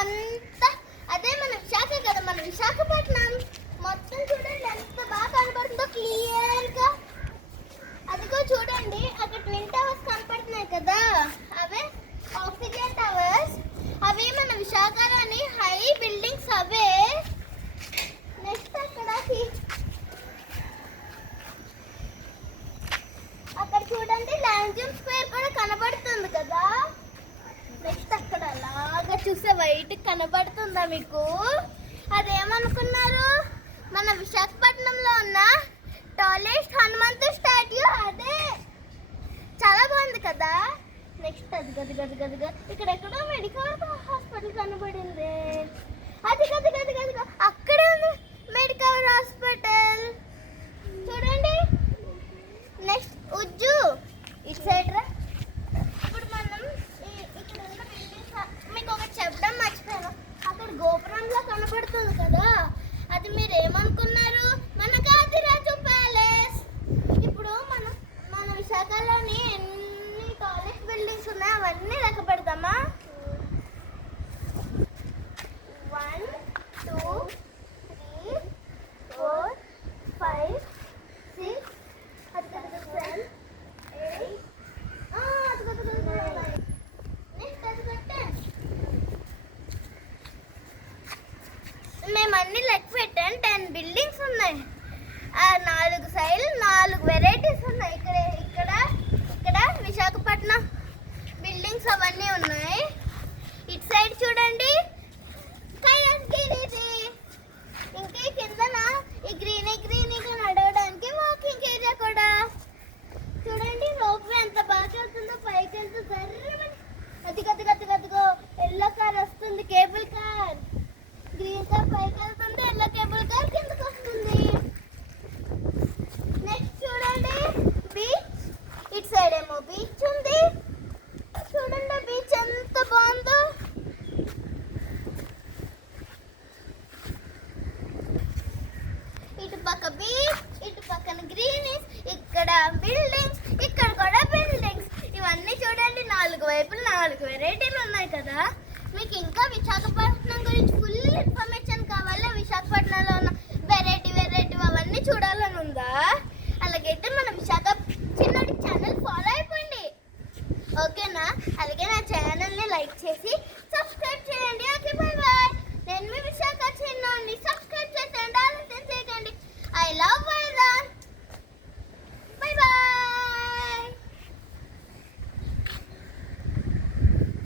అంతా అదే మన విశాఖ కదా మన విశాఖపట్నం మొత్తం చూడండి ఎంత బాగా కనబడుతుందో క్లియర్గా. అదిగో చూడండి అక్కడ ట్విన్ టవర్స్ కనపడుతున్నాయి కదా. అవే ఆక్సిజన్ టవర్స్ అవి మన విశాఖలోని హై బిల్డింగ్స్ అవే. నెక్స్ట్ అక్కడ అక్కడ చూడండి లాంజమ్ స్క్వేర్ కూడా కనబడుతుంది కదా. నెక్స్ట్ అక్కడ అలా. వైట్ కనబడుతుందా మీకు? అదేమనుకున్నారు? మన విశాఖపట్నంలో ఉన్న టాలెస్ట్ హనుమంతు స్టాట్యూ అదే. చాలా బాగుంది కదా? నెక్స్ట్ అది గది గది గది గది ఇక్కడ ఎక్కడో మెడికల్ హాస్పిటల్ కనబడింది. అది గది గది గది గది. అక్కడే ఉంది మెడికల్ హాస్పిటల్ చూడండి నెక్స్ట్ ఉజ్జు ఇటు సైడ్ రా ఇప్పుడు మనం ఈ- ఇక్కడ ఉన్న buildings ఆ- మీకు ఒకటి చెప్పడం మర్చిపోయాను అక్కడ గోపురంలో కనపడుతుంది కదా అది మీరు ఏమనుకున్నారు మన గాదిరాజు ప్యాలెస్ ఇప్పుడు మనం మన విశాఖలోని ఎన్ని టాయిలెట్ బిల్డింగ్స్ ఉన్నాయో అవన్నీ లెక్క పెడదామా one two three four five six అది కదా సెవెన్ ఎయిట్ అది కదా నెక్స్ట్ అది కట్టే మేము అన్ని లెక్క పెట్టాం టెన్ బిల్డింగ్స్ ఉన్నాయి. ఆ నాలుగు సైడ్ నాలుగు వెరైటీస్ ఉన్నాయి. ఇక్కడ ఇక్కడ ఇక్కడ విశాఖపట్నం బిల్డింగ్స్ అవన్నీ ఉన్నాయి. ఇటు సైడ్ చూడండి. పక్క బీచ్ ఇటు పక్కన గ్రీనిస్ ఇక్కడ బిల్డింగ్స్ ఇక్కడ కూడా బిల్డింగ్స్. ఇవన్నీ చూడండి నాలుగు వైపులు నాలుగు వెరైటీలు ఉన్నాయి కదా. మీకు ఇంకా విశాఖపట్నం గురించి ఫుల్ ఇన్ఫర్మేషన్ కావాలా? విశాఖపట్నంలో ఉన్న వెరైటీ వెరైటీ అవన్నీ చూడాలని ఉందా? అలాగైతే మన విశాఖ చిన్నటి ఛానల్ ఫాలో అయిపోండి. ఓకేనా? అలాగే నా ఛానల్ని లైక్ చేసి